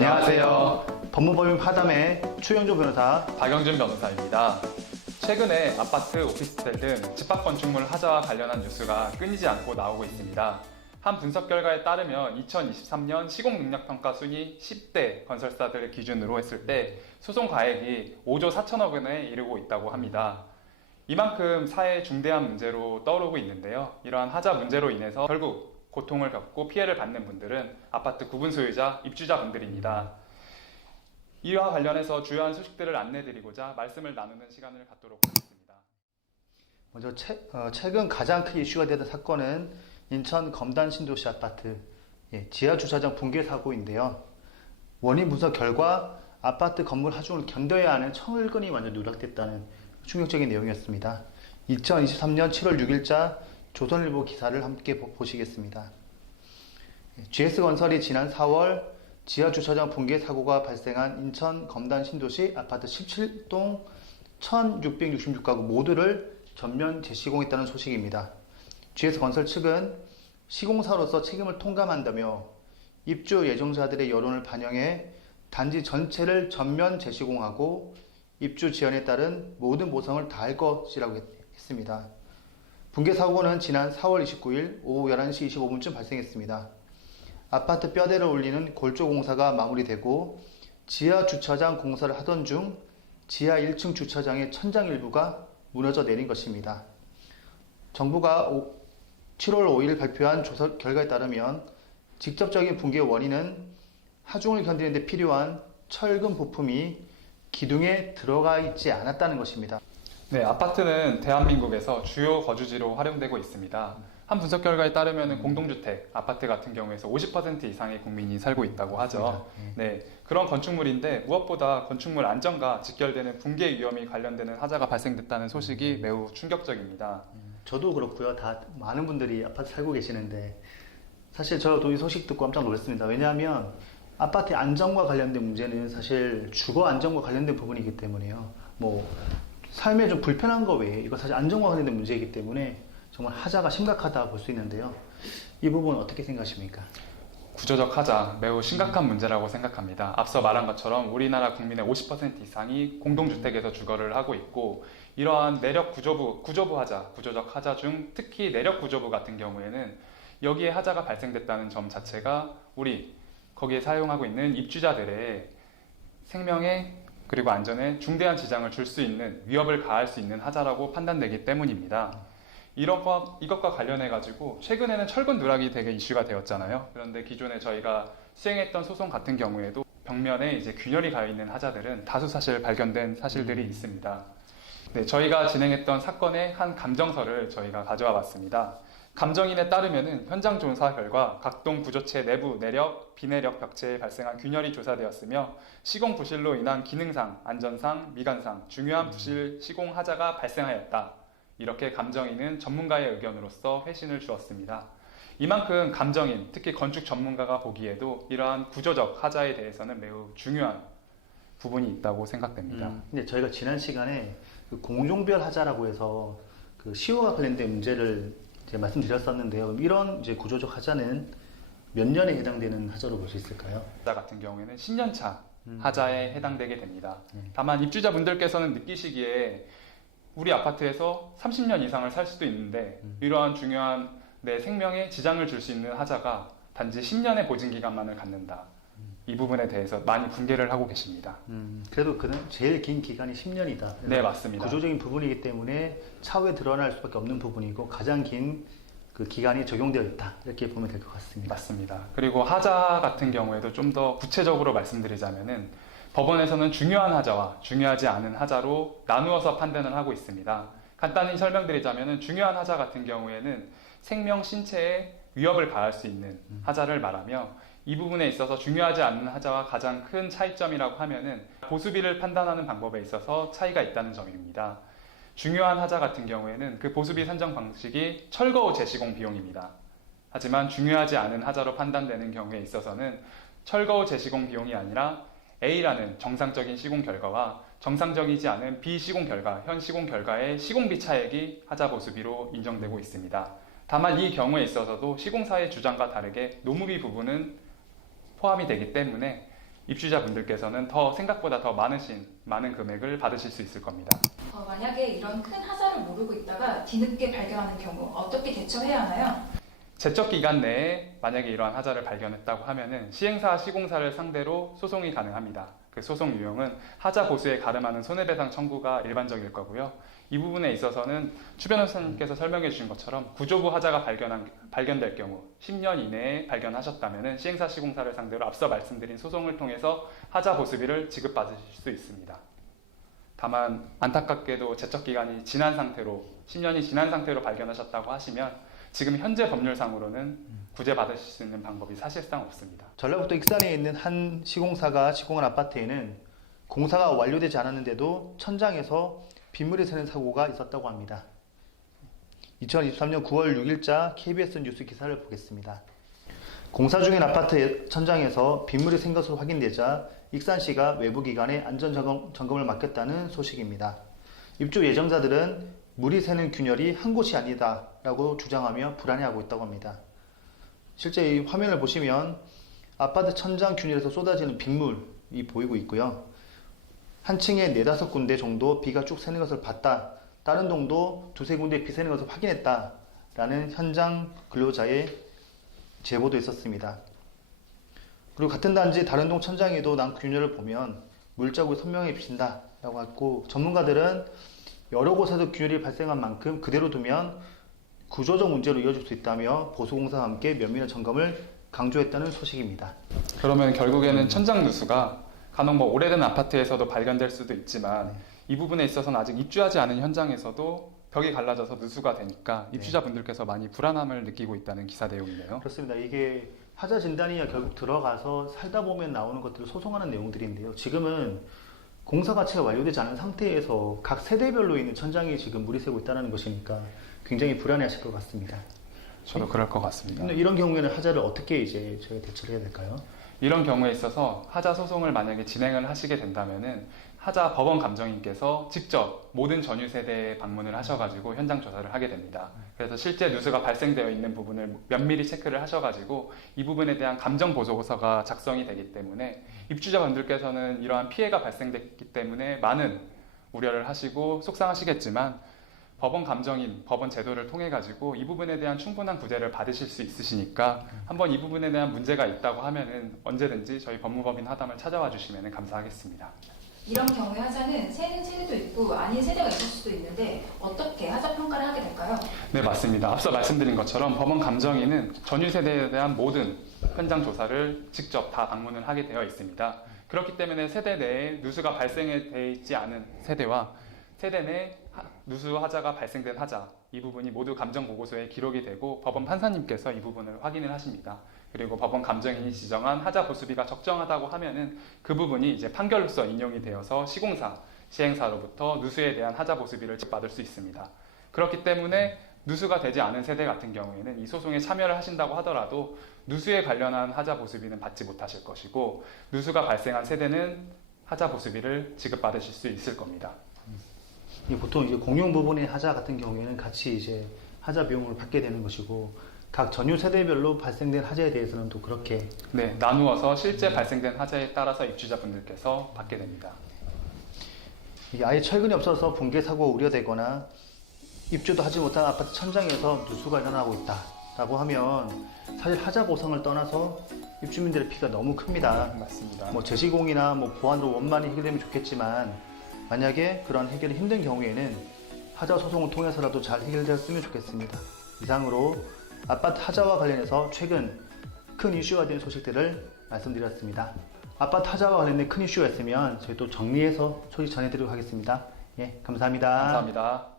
안녕하세요. 법무법인 파담의 추영조 변호사. 박영준 변호사입니다. 최근에 아파트, 오피스텔 등 집합건축물 하자와 관련한 뉴스가 끊이지 않고 나오고 있습니다. 한 분석 결과에 따르면 2023년 시공능력평가 순위 10대 건설사들을 기준으로 했을 때 소송 가액이 5조 4천억 원에 이르고 있다고 합니다. 이만큼 사회의 중대한 문제로 떠오르고 있는데요. 이러한 하자 문제로 인해서 결국 고통을 겪고 피해를 받는 분들은 아파트 구분 소유자, 입주자분들입니다. 이와 관련해서 주요한 소식들을 안내드리고자 말씀을 나누는 시간을 갖도록 하겠습니다. 먼저 최근 가장 큰 이슈가 되던 사건은 인천 검단 신도시 아파트 지하 주차장 붕괴 사고인데요. 원인 분석 결과 아파트 건물 하중을 견뎌야 하는 청을근이 완전 누락됐다는 충격적인 내용이었습니다. 2023년 7월 6일자 조선일보 기사를 함께 보시겠습니다. GS건설이 지난 4월 지하 주차장 붕괴 사고가 발생한 인천 검단 신도시 아파트 17동 1666가구 모두를 전면 재시공했다는 소식입니다. GS건설 측은 시공사로서 책임을 통감한다며 입주 예정자들의 여론을 반영해 단지 전체를 전면 재시공하고 입주 지연에 따른 모든 보상을 다할 것이라고 했습니다. 붕괴 사고는 지난 4월 29일 오후 11시 25분쯤 발생했습니다. 아파트 뼈대를 올리는 골조 공사가 마무리되고 지하 주차장 공사를 하던 중 지하 1층 주차장의 천장 일부가 무너져 내린 것입니다. 정부가 7월 5일 발표한 조사 결과에 따르면 직접적인 붕괴 원인은 하중을 견디는 데 필요한 철근 부품이 기둥에 들어가 있지 않았다는 것입니다. 네, 아파트는 대한민국에서 주요 거주지로 활용되고 있습니다. 한 분석 결과에 따르면 공동주택, 아파트 같은 경우에서 50% 이상의 국민이 살고 있다고 하죠. 네, 그런 건축물인데 무엇보다 건축물 안전과 직결되는 붕괴 위험이 관련되는 하자가 발생됐다는 소식이 매우 충격적입니다. 저도 그렇고요. 다 많은 분들이 아파트 살고 계시는데 사실 저도 이 소식 듣고 깜짝 놀랐습니다. 왜냐하면 아파트 안전과 관련된 문제는 사실 주거 안전과 관련된 부분이기 때문에요. 삶에 좀 불편한 거 외에 이거 사실 안전과 관련된 문제이기 때문에 정말 하자가 심각하다 볼 수 있는데요. 이 부분 어떻게 생각하십니까? 구조적 하자 매우 심각한 문제라고 생각합니다. 앞서 말한 것처럼 우리나라 국민의 50% 이상이 공동주택에서 주거를 하고 있고 이러한 내력 구조부 하자, 구조적 하자 중 특히 내력 구조부 같은 경우에는 여기에 하자가 발생됐다는 점 자체가 거기에 사용하고 있는 입주자들의 생명에 그리고 안전에 중대한 지장을 줄 수 있는 위협을 가할 수 있는 하자라고 판단되기 때문입니다. 이것과 관련해 가지고 최근에는 철근 누락이 되게 이슈가 되었잖아요. 그런데 기존에 저희가 수행했던 소송 같은 경우에도 벽면에 이제 균열이 가해 있는 하자들은 다수 사실 발견된 사실들이 있습니다. 네, 저희가 진행했던 사건의 한 감정서를 저희가 가져와 봤습니다. 감정인에 따르면은 현장 조사 결과 각동 구조체 내부 내력, 비내력 벽체에 발생한 균열이 조사되었으며 시공 부실로 인한 기능상, 안전상, 미관상 중요한 부실 시공 하자가 발생하였다. 이렇게 감정인은 전문가의 의견으로서 회신을 주었습니다. 이만큼 감정인, 특히 건축 전문가가 보기에도 이러한 구조적 하자에 대해서는 매우 중요한 부분이 있다고 생각됩니다. 근데 저희가 지난 시간에 그 공종별 하자라고 해서 그 시효와 관련된 문제를 말씀드렸었는데요. 이런 이제 구조적 하자는 몇 년에 해당되는 하자로 볼 수 있을까요? 하자 같은 경우에는 10년차 하자에 해당되게 됩니다. 다만 입주자분들께서는 느끼시기에 우리 아파트에서 30년 이상을 살 수도 있는데 이러한 중요한 내 생명에 지장을 줄 수 있는 하자가 단지 10년의 보증기간만을 갖는다. 이 부분에 대해서 많이 분개를 하고 계십니다. 그래도 그는 제일 긴 기간이 10년이다. 네, 맞습니다. 구조적인 부분이기 때문에 차후에 드러날 수밖에 없는 부분이고 가장 긴 그 기간이 적용되어 있다. 이렇게 보면 될 것 같습니다. 맞습니다. 그리고 하자 같은 경우에도 좀 더 구체적으로 말씀드리자면은 법원에서는 중요한 하자와 중요하지 않은 하자로 나누어서 판단을 하고 있습니다. 간단히 설명드리자면은 중요한 하자 같은 경우에는 생명, 신체에 위협을 가할 수 있는 하자를 말하며 이 부분에 있어서 중요하지 않은 하자와 가장 큰 차이점이라고 하면은 보수비를 판단하는 방법에 있어서 차이가 있다는 점입니다. 중요한 하자 같은 경우에는 그 보수비 산정 방식이 철거 후 재시공 비용입니다. 하지만 중요하지 않은 하자로 판단되는 경우에 있어서는 철거 후 재시공 비용이 아니라 A라는 정상적인 시공 결과와 정상적이지 않은 B 시공 결과, 현 시공 결과의 시공비 차액이 하자 보수비로 인정되고 있습니다. 다만 이 경우에 있어서도 시공사의 주장과 다르게 노무비 부분은 포함이 되기 때문에 입주자분들께서는 생각보다 더 많은 금액을 받으실 수 있을 겁니다. 만약에 이런 큰 하자를 모르고 있다가 뒤늦게 발견하는 경우 어떻게 대처해야 하나요? 제적 기간 내에 만약에 이러한 하자를 발견했다고 하면은 시행사, 시공사를 상대로 소송이 가능합니다. 그 소송 유형은 하자 보수에 가름하는 손해배상 청구가 일반적일 거고요. 이 부분에 있어서는 추 변호사님께서 설명해 주신 것처럼 구조부 하자가 발견될 경우 10년 이내에 발견하셨다면 시행사, 시공사를 상대로 앞서 말씀드린 소송을 통해서 하자 보수비를 지급받으실 수 있습니다. 다만 안타깝게도 제적 기간이 지난 상태로 10년이 지난 상태로 발견하셨다고 하시면 지금 현재 법률상으로는 구제받으실 수 있는 방법이 사실상 없습니다. 전라북도 익산에 있는 한 시공사가 시공한 아파트에는 공사가 완료되지 않았는데도 천장에서 빗물이 새는 사고가 있었다고 합니다. 2023년 9월 6일자 KBS 뉴스 기사를 보겠습니다. 공사 중인 아파트 천장에서 빗물이 샌 것으로 확인되자 익산시가 외부기관에 안전점검을 맡겼다는 소식입니다. 입주 예정자들은 물이 새는 균열이 한 곳이 아니다 라고 주장하며 불안해하고 있다고 합니다. 실제 이 화면을 보시면 아파트 천장 균열에서 쏟아지는 빗물이 보이고 있고요. 한 층에 4-5군데 정도 비가 쭉 새는 것을 봤다. 다른 동도 2-3군데 비 새는 것을 확인했다. 라는 현장 근로자의 제보도 있었습니다. 그리고 같은 단지 다른 동 천장에도 난 균열을 보면 물자국이 선명히 비친다 라고 했고, 전문가들은 여러 곳에서 균열이 발생한 만큼 그대로 두면 구조적 문제로 이어질 수 있다며 보수공사와 함께 면밀한 점검을 강조했다는 소식입니다. 그러면 결국에는 천장 누수가 간혹 오래된 아파트에서도 발견될 수도 있지만 이 부분에 있어서는 아직 입주하지 않은 현장에서도 벽이 갈라져서 누수가 되니까 입주자분들께서 많이 불안함을 느끼고 있다는 기사 내용이네요. 그렇습니다. 이게 하자 진단이야 결국 들어가서 살다 보면 나오는 것들을 소송하는 내용들인데요. 지금은 공사 가치가 완료되지 않은 상태에서 각 세대별로 있는 천장이 지금 물이 새고 있다는 것이니까 굉장히 불안해하실 것 같습니다. 저도 그럴 것 같습니다. 근데 이런 경우에는 하자를 어떻게 이제 저희가 대처를 해야 될까요? 이런 경우에 있어서 하자 소송을 만약에 진행을 하시게 된다면은 하자 법원 감정인께서 직접 모든 전유 세대에 방문을 하셔가지고 현장 조사를 하게 됩니다. 그래서 실제 누수가 발생되어 있는 부분을 면밀히 체크를 하셔가지고 이 부분에 대한 감정 보고서가 작성이 되기 때문에 입주자분들께서는 이러한 피해가 발생됐기 때문에 많은 우려를 하시고 속상하시겠지만 법원 감정인, 법원 제도를 통해 가지고 이 부분에 대한 충분한 구제를 받으실 수 있으시니까 한번 이 부분에 대한 문제가 있다고 하면은 언제든지 저희 법무법인 하담을 찾아와 주시면 감사하겠습니다. 이런 경우에 하자는 새는 세대도 있고 아닌 세대가 있을 수도 있는데 어떻게 하자 평가를 하게 될까요? 네, 맞습니다. 앞서 말씀드린 것처럼 법원 감정인은 전유 세대에 대한 모든 현장 조사를 직접 다 방문을 하게 되어 있습니다. 그렇기 때문에 세대 내에 누수가 발생되어 있지 않은 세대와 세대 내 누수 하자가 발생된 하자, 이 부분이 모두 감정 보고서에 기록이 되고 법원 판사님께서 이 부분을 확인을 하십니다. 그리고 법원 감정인이 지정한 하자 보수비가 적정하다고 하면은 그 부분이 이제 판결로서 인용이 되어서 시공사, 시행사로부터 누수에 대한 하자 보수비를 받을 수 있습니다. 그렇기 때문에 누수가 되지 않은 세대 같은 경우에는 이 소송에 참여를 하신다고 하더라도 누수에 관련한 하자 보수비는 받지 못하실 것이고, 누수가 발생한 세대는 하자 보수비를 지급받으실 수 있을 겁니다. 보통 이제 공용 부분의 하자 같은 경우에는 같이 이제 하자 비용을 받게 되는 것이고, 각 전유 세대별로 발생된 하자에 대해서는 또 그렇게 나누어서 실제 발생된 하자에 따라서 입주자분들께서 받게 됩니다. 이게 아예 철근이 없어서 붕괴 사고가 우려되거나 입주도 하지 못한 아파트 천장에서 누수가 일어나고 있다라고 하면 사실 하자 보상을 떠나서 입주민들의 피해가 너무 큽니다. 맞습니다. 재시공이나 보안으로 원만히 해결되면 좋겠지만, 만약에 그런 해결이 힘든 경우에는 하자 소송을 통해서라도 잘 해결되었으면 좋겠습니다. 이상으로 아파트 하자와 관련해서 최근 큰 이슈가 된 소식들을 말씀드렸습니다. 아파트 하자와 관련된 큰 이슈가 있으면 저희 또 정리해서 소식 전해드리도록 하겠습니다. 예, 감사합니다. 감사합니다.